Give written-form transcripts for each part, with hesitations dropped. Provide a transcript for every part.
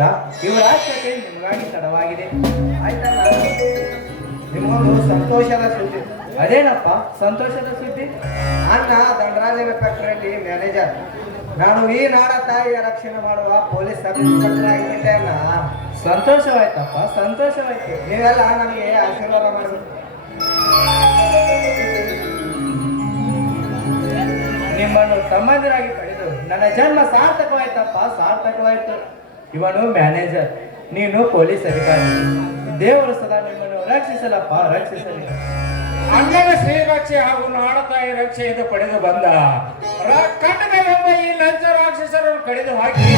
ತಮ್ಮಂದಿರ ಇವರ ಆಚರಣೆ ನಿಮಗಾಗಿ ತಡವಾಗಿದೆ. ಆಯ್ತಲ್ಲ, ನಿಮಗೊಂದು ಸಂತೋಷದ ಸುದ್ದಿ. ಅದೇನಪ್ಪ ಸಂತೋಷದ ಸುದ್ದಿ? ಅಣ್ಣ ದಂಡರಾಜನ ಫ್ಯಾಕ್ಟರಿಯಲ್ಲಿ ಮ್ಯಾನೇಜರ್. ನಾನು ಈ ನಾಡ ತಾಯಿಯ ರಕ್ಷಣೆ ಮಾಡುವ ಪೊಲೀಸ್ ಸಬ್ ಇನ್ಸ್ಪೆಕ್ಟರ್ ಆಗಿಬಿಟ್ಟೆ ಅಣ್ಣ. ಸಂತೋಷವಾಯ್ತಪ್ಪ, ಸಂತೋಷವಾಯ್ತು. ನೀವೆಲ್ಲ ನನಗೆ ಆಶೀರ್ವಾದ ಮಾಡಬೇಕು. ನಿಮ್ಮನ್ನು ತಮ್ಮಂದಿರಾಗಿ ಪಡೆದು ನನ್ನ ಜನ್ಮ ಸಾರ್ಥಕವಾಯ್ತಪ್ಪ, ಸಾರ್ಥಕವಾಯ್ತು. ಇವನು ಮ್ಯಾನೇಜರ್, ನೀನು ಪೊಲೀಸ್ ಅಧಿಕಾರಿ. ದೇವರು ಸದಾ ನಿಮ್ಮನ್ನು ರಕ್ಷಿಸಲಪ್ಪ, ರಕ್ಷಿಸಲಿ. ಅಣ್ಣನ ಶ್ರೀರಕ್ಷೆ ಹಾಗೂ ನಾಡತಾಯಿ ರಕ್ಷೆಯಿಂದ ಪಡೆದು ಬಂದ ಕನ್ನಡವೆಂಬ ಈ ಲಂಚ ರಾಕ್ಷಸರನ್ನು ಕಡಿದು ಹಾಕಿ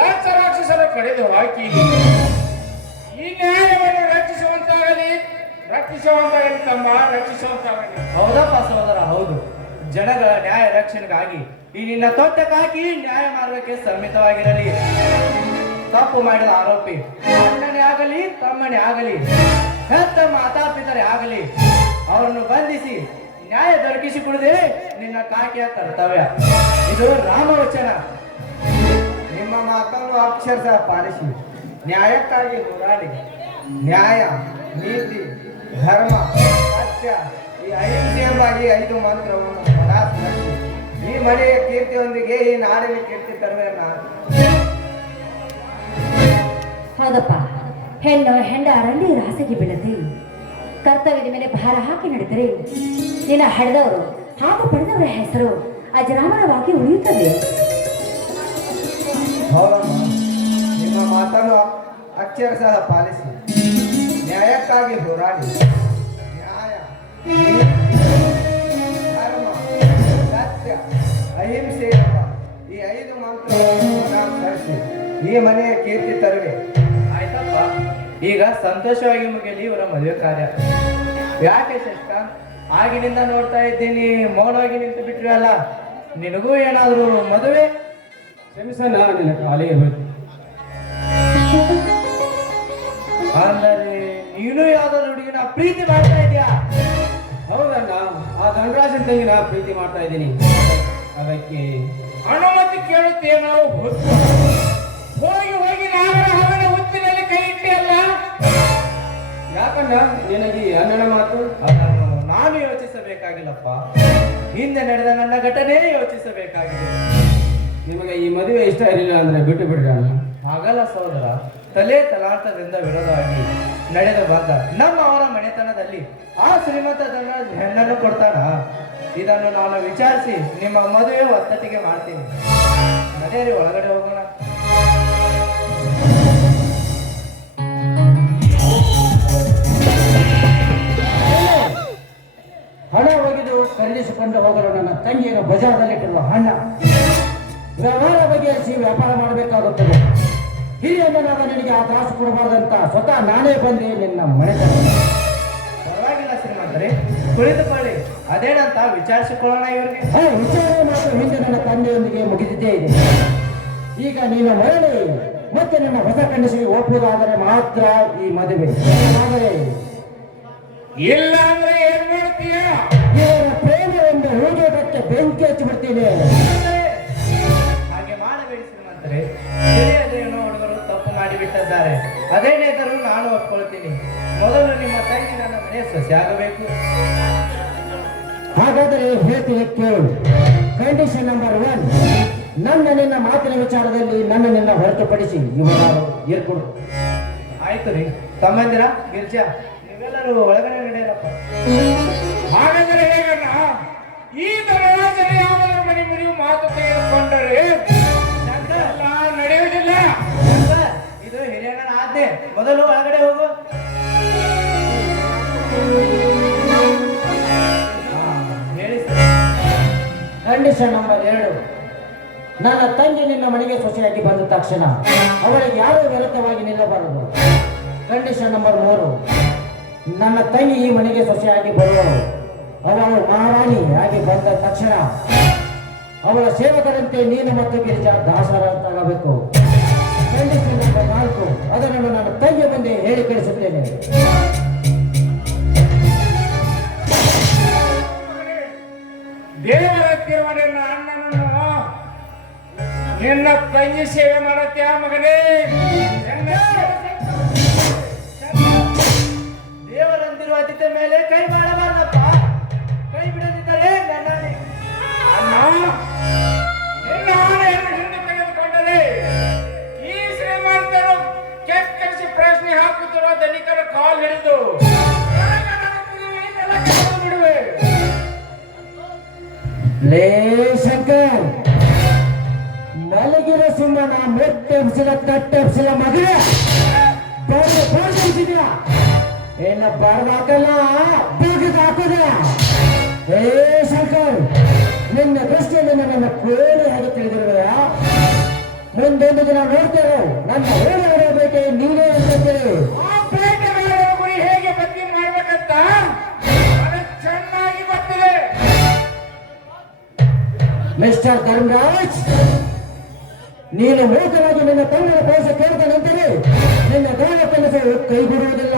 ಲಂಚ ರಾಕ್ಷಸರ ಕಡಿದು ಹಾಕಿ ಈ ನ್ಯಾಯವನ್ನು ರಕ್ಷಿಸುವಂತಾಗಲಿ ತಮ್ಮ, ರಕ್ಷಿಸುವಂತಾಗಲಿ. ಹೌದಪ್ಪ ಸಹೋದರ, ಹೌದು. ಜನಗಳ ನ್ಯಾಯ ರಕ್ಷಣೆಗಾಗಿ ಈ ನಿನ್ನ ತೊಟ್ಟಕ್ಕಾಗಿ ನ್ಯಾಯ ಮಾರ್ಗಕ್ಕೆ ಸಮ್ಮಿತವಾಗಿರಲಿ. ತಪ್ಪು ಮಾಡಿದ ಆರೋಪಿ ಅಣ್ಣನೇ ಆಗಲಿ ತಮ್ಮನೇ ಆಗಲಿ ಹೆತ್ತ ಮಾತಾಪಿತರೇ ಆಗಲಿ ಅವರನ್ನು ಬಂಧಿಸಿ ನ್ಯಾಯ ದೊರಕಿಸಿಕೊಡುವುದೇ ನಿನ್ನ ಕಾಕಿಯ ಕರ್ತವ್ಯ. ಇದು ರಾಮವಚನ. ನಿಮ್ಮ ಮಾತನ್ನು ಅಕ್ಷರಶಃ ಪಾಲಿಸಿ ನ್ಯಾಯಕ್ಕಾಗಿ ಹೋರಾಡಿ. ನ್ಯಾಯ, ನೀತಿ, ಧರ್ಮ, ಸತ್ಯ ಈ ಅಹಿಂಸೆ ಎಂಬ ಈ 5 ಮಂತ್ರವನ್ನು ಸದಾ ಸ್ಮರಿಸಿ ಈ ಮನೆಯ ಕೀರ್ತಿಯೊಂದಿಗೆ ಈ ನಾಡಿನ ಕೀರ್ತಿ ತರುವೆ. ಹೌದಪ್ಪ, ಹೆಣ್ಣು ಹೆಂಡಾರಲ್ಲಿ ರಾಸಿಗೆ ಬೀಳದೆ ಕರ್ತವ್ಯದ ಮೇಲೆ ಭಾರ ಹಾಕಿ ನಡೆದರೆ ನಿನ್ನ ಹಡೆದವರು ಹಾಗೂ ಪಡೆದವರ ಹೆಸರು ಅಜರಾಮರವಾಗಿ ಉಳಿಯುತ್ತದೆ. ಹೌದಮ್ಮ, ನಿಮ್ಮ ಮಾತನ್ನು ಅಕ್ಷರಶಃ ಪಾಲಿಸಿ ನ್ಯಾಯಕ್ಕಾಗಿ ಹೋರಾಡಿ. ನ್ಯಾಯ, ನೀತಿ, ಧರ್ಮ, ಸತ್ಯ, ಅಹಿಂಸೆ ಎಂಬ ಈ 5 ಮಂತ್ರಗಳನ್ನು ಸರಿಸಿ ಈ ಮನೆಯ ಕೀರ್ತಿ ತರುವೆ. ಆಯ್ತಪ್ಪ, ಈಗ ಸಂತೋಷವಾಗಿ ಮುಗಿಯಲಿ ಇವರ ಮದುವೆ ಕಾರ್ಯ. ಯಾಕೆ ಶಶಿಕಾಂತ್, ಆಗಿನಿಂದ ನೋಡ್ತಾ ಇದ್ದೀನಿ ಮೌನವಾಗಿ ನಿಂತು ಬಿಟ್ರಿ ಅಲ್ಲ? ನಿನಗೂ ಏನಾದರೂ ಮದುವೆ? ಕ್ಷಮಿಸಲ್ಲ, ನಿನ್ನ ಕಾಲಿಗೆ ಹೋಯ್ತು. ಅಂದರೆ ನೀನು ಯಾವ್ದಾದ್ರು ಹುಡುಗಿನ ಪ್ರೀತಿ ಮಾಡ್ತಾ ಇದೀಯಾ? ಹೌದಣ್ಣ, ಆ ದಂಡರಾಜನ ತಂಗಿನ ಪ್ರೀತಿ ಮಾಡ್ತಾ ಇದ್ದೀನಿ. ಅದಕ್ಕೆ ಅನುಮತಿ ಕೇಳುತ್ತೇವೆ. ನಾವು ಹೋಗಿ ಹೋಗಿ ನಾಗರ ಹವನ ಹುತ್ತಿನಲ್ಲಿ ಕೈ ಇಟ್ಟೆ ಅಲ್ಲ. ಯಾಕಣ್ಣ ನಿನಗೆ ಅಣ್ಣನ ಮಾತು? ಅದನ್ನು ನಾನು ಯೋಚಿಸಬೇಕಾಗಿಲ್ಲಪ್ಪ, ಹಿಂದೆ ನಡೆದ ನನ್ನ ಘಟನೆ ಯೋಚಿಸಬೇಕಾಗಿದೆ. ನಿಮಗೆ ಈ ಮದುವೆ ಇಷ್ಟ ಇರಲಿಲ್ಲ ಅಂದ್ರೆ ಬಿಟ್ಟು ಬಿಡ್ರಿ ಅಣ್ಣ. ಹಾಗಲ್ಲ ಸಹೋದರ, ತಲೆ ತಲಾಂತದಿಂದ ವಿರೋಧವಾಗಿ ನಡೆದು ಬಂದ ನಮ್ಮ ಅವರ ಮನೆತನದಲ್ಲಿ ಆ ಶ್ರೀಮಂತ ಧನರಾಜ್ ಹೆಣ್ಣನ್ನು ಕೊಡ್ತಾನ? ಇದನ್ನು ನಾನು ವಿಚಾರಿಸಿ ನಿಮ್ಮ ಮದುವೆ ಒತ್ತಟ್ಟಿಗೆ ಮಾಡ್ತೀನಿ. ನಡೀರಿ, ಒಳಗಡೆ ಹೋಗೋಣ. ಹಣ ಒಗೆದು ಖರೀದಿಸಿಕೊಂಡು ಹೋಗಲು ನನ್ನ ತಂಗಿಯನ್ನು ಬಜಾರ್ನಲ್ಲಿಟ್ಟಿರುವ ಹಣ ವ್ಯವಹಾರ ಬಗೆಹರಿಸಿ ವ್ಯಾಪಾರ ಮಾಡಬೇಕಾಗುತ್ತದೆ. ಹಿರಿಯಣ್ಣನಾದ ನಿನಗೆ ಆ ತ್ರಾಸು ಕೊಡಬಾರ್ದಂತ ಸ್ವತಃ ನಾನೇ ಬಂದೆ ನಿನ್ನ ಮನೆತನ. ಪರವಾಗಿಲ್ಲ ಶ್ರೀಮಂತರೇ, ಕುಳಿತುಕೊಳ್ಳಿ. ಅದೇನಂತ ವಿಚಾರಿಸಿಕೊಳ್ಳೋಣ ಇವರಿಗೆ. ವಿಚಾರ ಮಾತು ಹಿಂದೆ ನನ್ನ ತಂದೆಯೊಂದಿಗೆ ಮುಗಿದಿದ್ದೇ ಇದೆ. ಈಗ ನೀನು ಮರಳಿ ಮತ್ತೆ ನನ್ನ ಹೊಸ ಕನಸಿಗೆ ಒಪ್ಪುವುದಾದರೆ ಮಾತ್ರ ಈ ಮದುವೆ. ಆದರೆ ಇಲ್ಲ ಅಂದ್ರೆ ಏನ್ ಮಾಡ್ತೀಯ? ಇವರ ಪ್ರೇಮವೆಂಬ ಹೂಜೋಟಕ್ಕೆ ಬೆಂಕಿ ಹಚ್ಚಿ ಬಿಡ್ತೀನಿ. ಹಾಗೆ ಮಾಡಬೇಡಿ ಶ್ರೀಮಂತರೇ. ತಿಳಿಯದೇನೋ ಹುಡುಗರು ತಪ್ಪು ಮಾಡಿಬಿಟ್ಟಿದ್ದಾರೆ. ಅದೇನೇದರೂ ನಾನು ಒಪ್ಕೊಳ್ತೀನಿ. ಮೊದಲು ನಿಮ್ಮ ತಂಗಿ ನನ್ನ ಮನೆ ಸೊಸೆ ಆಗಬೇಕು. ಹಾಗಾದರೆ ಹೇಳ್ತೀನಿ ಕೇಳು. ಕಂಡೀಷನ್ ನಂಬರ್ 1, ನನ್ನ ನಿನ್ನ ಮಾತಿನ ವಿಚಾರದಲ್ಲಿ ನನ್ನ ನಿನ್ನ ಹೊರತುಪಡಿಸಿ ಇವರಾರು ಏರ್ಕೊಡು. ಆಯ್ತು ರೀ ತಮ್ಮಂದಿರ, ಗಿರ್ಜಾ ನೀವೆಲ್ಲರೂ ಒಳಗಡೆ ನಡೆಯಲಪ್ಪ. ಹಾಗಾದ್ರೆ ಹೇಗಣ್ಣ, ಈ ಧನರಾಜನ ಯಾವಾಗಲೂ ಮನೆ ಮುರಿಯು ಮಾತು ತೆಗೆದುಕೊಂಡರೆ ಎಲ್ಲ ನಡೆಯುವುದಿಲ್ಲ. ಇದು ಹಿರಿಯಣ್ಣನ ಆಜ್ಞೆ. ಮೊದಲು ಒಳಗಡೆ ಹೋಗು. ಹೇಳಿ ಸರ್. ಕಂಡೀಷನ್ ನಂಬರ್ 2, ನನ್ನ ತಂಗಿ ನಿನ್ನ ಮನೆಗೆ ಸೊಸೆಯಾಗಿ ಬಂದ ತಕ್ಷಣ ಅವಳಿಗೆ ಯಾರೂ ವಿರುದ್ಧವಾಗಿ ನಿಲ್ಲಬಾರದು. ಕಂಡೀಷನ್ ನಂಬರ್ 3, ನನ್ನ ತಂಗಿ ಈ ಮನೆಗೆ ಸೊಸೆಯಾಗಿ ಬರುವಳು. ಅವಳು ಮಹಾರಾಣಿ ಆಗಿ ಬಂದ ತಕ್ಷಣ ಅವಳ ಸೇವಕರಂತೆ ನೀನು ಮತ್ತು ಗಿರಿಜಾ ದಾಸರಂತಾಗಬೇಕು. ಕಂಡೀಷನ್ ನಂಬರ್ 4, ಅದನ್ನು ನನ್ನ ತಂಗಿ ಮುಂದೆ ಹೇಳಿ ಕಳಿಸುತ್ತೇನೆ. ದೇವರ ಕಿರುವಡೆಯ ಅಣ್ಣನನ್ನು ನಿನ್ನ ತಂಗಿ ಸೇವೆ ಮಾಡತ್ಯ ಮಗನೇ. ದೇವರಂದಿರುವ ಅತಿಥಿ ಮೇಲೆ ಕೈ ಮಾಡಬಾರ್ದಪ್ಪ. ಕೈ ಬಿಡದಿದ್ದರೆ ನನ್ನ ಅಣ್ಣ, ನಿನ್ನ ಆಣೆಯನ್ನು ಹಿಂದೆ ತೆಗೆದುಕೊಂಡರೆ ಈ ಶ್ರೀಮಂತರು ಕೆಕ್ಕರಿಸಿ ಪ್ರಶ್ನೆ ಹಾಕುತ್ತಿರುವ ಧನಿಕರ ಕಾಲು ಹಿಡಿದು ಬಿಡುವೆ. ಲೇ ಶಂಕರ್, ಮಲಗಿರೋ ಸಿಂಹನ ಮೆಟ್ಟೆಬ್ಸಿಲ ತಟ್ಟೆಬ್ಸಿಲ ಮಗನ ಬೋಧಿಸಿದ್ಯಾ ಏನ ಬರ್ದಾಕಲ್ಲ ಬೀಗದ ಹಾಕುದ. ಏ ಶಂಕರ್, ನಿನ್ನ ದೃಷ್ಟಿಯಲ್ಲಿ ನನ್ನ ಕೋಳಿ ಹಾಗೆ ತಿಳಿದಿರುವೆಯ. ಮುಂದೊಂದು ದಿನ ನೋಡ್ತೇವೆ ನನ್ನ ಓಡಿ ಬೇಟೆ ನೀನೇ ಅಂತೇಳಿ. ಆ ಬೇಟೆಗಾರರ ಗುರಿ ಹೇಗೆ ಬತ್ತಿ ಮಾಡ್ಬೇಕಂತ ನನಗೆ ಚೆನ್ನಾಗಿ ಗೊತ್ತಿದೆ. ಮಿಸ್ಟರ್ ಧರ್ಮರಾಜ್, ನೀನು ಮೂಕರಾಗಿ ನಿನ್ನ ತಂದೆಯ ಕೋಶ ಕೇಳ್ತಾ ನಿಂತರೆ ನಿನ್ನ ಗಾಯ ಕೆಲಸವು ಕೈಬಿಡುವುದಿಲ್ಲ.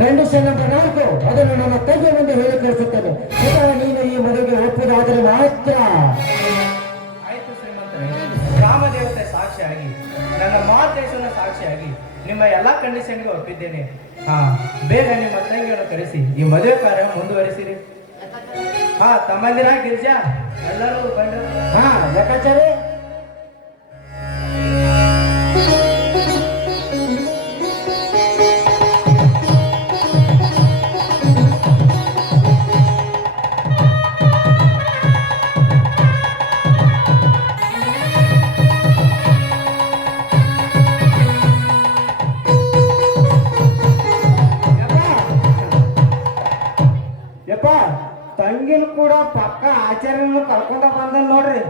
ಕಂಡೀಷನ್ ನಂಬರ್ 4 ಅದನ್ನು ನನ್ನ ತಂದೆ ಮುಂದೆ ಹೇಳಿ ಕಳಿಸುತ್ತೇನೆ. ಸದಾ ನೀನು ಈ ಮದುವೆಗೆ ಒಪ್ಪುದಾದರೆ ಮಾತ್ರ. ಆಯ್ತು ಶ್ರೀಮಂತರೇ, ರಾಮದೇವತೆ ಸಾಕ್ಷಿಯಾಗಿ ನನ್ನ ಮಾತೇಶ್ವರನ ಸಾಕ್ಷಿಯಾಗಿ ನಿಮ್ಮ ಎಲ್ಲಾ ಕಂಡೀಷನ್ಗೆ ಒಪ್ಪಿದ್ದೇನೆ. ಹಾ, ಬೇಗ ನಿಮ್ಮ ತಂಗಿಯನ್ನು ಕರೆಸಿ ಈ ಮದುವೆ ಕಾರ್ಯ ಮುಂದುವರಿಸಿರಿ. ಹಾ, ತಮ್ಮಂದಿರ ಗಿರಿಜಾ ಎಲ್ಲರೂ ಬಂದರು. ಹಾ ಲೆಕ್ಕಾಚಾರಿ, ಯಪ್ಪ ತಂಗಿನ ಕೂಡ ಪಕ್ಕ ಆಚಾರ್ಯನ ಕರ್ಕೊಂಡ ಬಂದ ನೋಡ್ರಿ.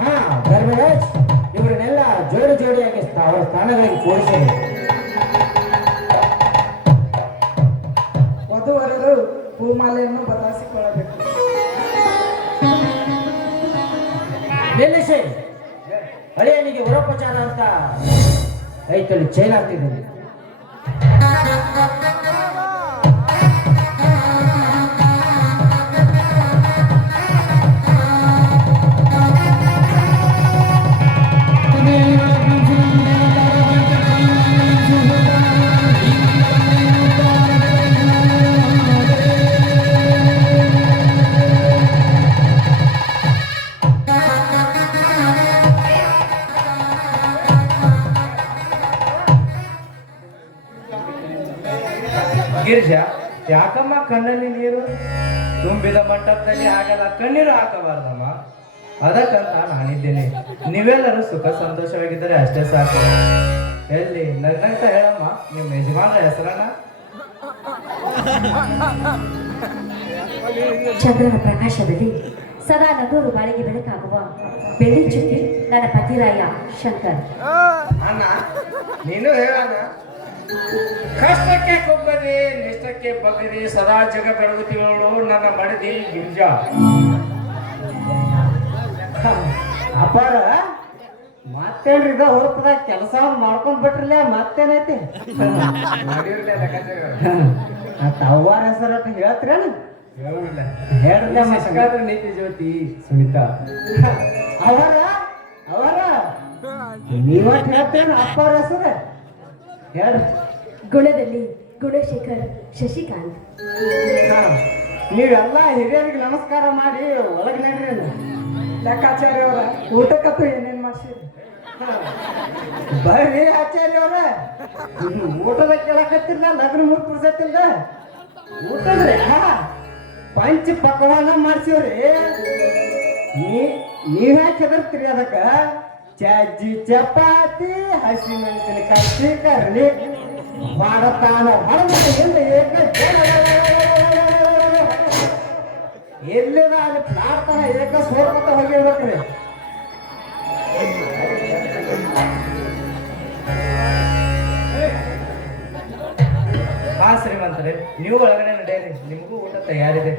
ಹಾ ಧರ್ಮರಾಜ್, ಇವರನ್ನೆಲ್ಲ ಜೋಡಿ ಜೋಡಿಯಾಗಿ ಅವರ ಸ್ಥಾನಗಳಿಗೆ ಕೂರಿಸಿರಿ. ವಧುವರರು ಹೂಮಾಲೆಯನ್ನು ಬದಲಾಯಿಸಿಕೊಳ್ಳಬೇಕು. ನಿಲ್ಲಿಸಿ. ಹಳೆಯನಿಗೆ ವರೋಪಚಾರ ಅಂತ ಐತಲ್ಲಿ ಚೈನ್ ಆಗ್ತಿದ್ದೀನಿ. ಗಿರಿಜಾ, ಯಾಕಮ್ಮ ಕಣ್ಣಲ್ಲಿ ನೀರು ತುಂಬಿದ ಮಂಟಪದಲ್ಲಿ ಆಗಲ್ಲ ಕಣ್ಣೀರು ಹಾಕಬಾರ್ದಮ್ಮ. ಅದಕ್ಕಂತ ನಾನಿದ್ದೇನೆ. ನೀವೆಲ್ಲರೂ ಸುಖ ಸಂತೋಷವಾಗಿದ್ದರೆ ಅಷ್ಟೇ ಸಾಕು. ಎಲ್ಲಿ ನನ್ನಂತ ಹೇಳಮ್ಮ ನಿಮ್ಮ ಯಜಮಾನರ ಹೆಸರನ್ನ. ಚಂದ್ರನ ಪ್ರಕಾಶದಲ್ಲಿ ಸದಾ ನಗೂರು ಬಾಳಿಗೆ ಬೆಳಕಾಗುವ ಬೆಳ್ಳಿ ಚುಕ್ಕಿ ನನ್ನ ಪತಿರಾಯ ಶಂಕರ್. ಅಣ್ಣ, ನೀನು ಹೇಳಣ್ಣ. ಕಷ್ಟಕ್ಕೆ ಕುಗ್ಗದೆ ನಿಷ್ಠಕ್ಕೆ ಬಗ್ಗದೆ ಸದಾ ಜಗ ಬೆಳಗುತ್ತಿರೋಳು ನನ್ನ ಮಡದಿ ಗಿರಿಜಾ. ಅಪ್ಪಾರ ಮತ್ತೇನ್ರಿ ಇದ ಹೊರಪದಾಗ ಕೆಲಸ ಮಾಡ್ಕೊಂಡ್ ಬಿಟ್ರಲ್ಲ, ಮತ್ತೇನೈತಿ? ಮಾಡಿರ್ಲಿ ಲೆಕ್ಕಾಚಾರ. ತವ್ವಾರ ಹೆಸರ ಹೇಳ್ತೀರೇನು? ಹೇಳ್ದೆ ಶಿಷ್ಕಾದ್ರ ನೀತಿ ಜ್ಯೋತಿ ಸುನೀತಾ. ಅವರ ಅವರ ನೀವಟ್ ಹೇಳ್ತೇನು ಅಪ್ಪಾರ ಹೆಸರ ಹೇಳ. ಗುಣದಲ್ಲಿ ಗುಣಶೇಖರ್ ಶಶಿಕಾಂತ್. ನೀವೆಲ್ಲ ಹಿರಿಯರಿಗೆ ನಮಸ್ಕಾರ ಮಾಡಿ ಒಳಗೆ ನಡ್ರಿ. ಲೆಕ್ಕಾಚಾರ್ಯ ಅವರ ಊಟಕ್ಕತ್ತು ಏನೇನ್ ಮಾಡ್ಸಿರಿ? ಬರ್ರಿ ಆಚಾರ್ಯ ಅವ್ರ, ಊಟದ ಕೇಳಕತ್ತಿರ್ಲ ಲಗ್ನ ಮುಗಿಸಿಲ್ಲ ಊಟದ್ರಿ ಪಂಚ ಪಕವಾನ ಮಾಡ್ಸಿವ್ರಿ. ನೀವ್ಯಾಕೆ ಹೆದರ್ತೀರಿ ಅದಕ್ಕ? ಚಜ್ಜಿ ಚಪಾತಿ ಹಸಿ ಮೆಣಸಿನಕಾಯಿ ಶ್ರೀಕರ್ಣಿ ಮಾಡತಾನ ಎಲ್ಲಿದ ಅಲ್ಲಿ ಪ್ರಾರ್ಥನ ಏಕ ಸೋರ್ಮತ ಹೋಗಿರ್ಬೇಕ್ರಿ. ಹಾ ಶ್ರೀಮಂತರೇ, ನೀವು ಒಳಗಡೆ ನಡೆಯಿರಿ, ನಿಮಗೂ ಊಟ ತಯಾರಿದೆ.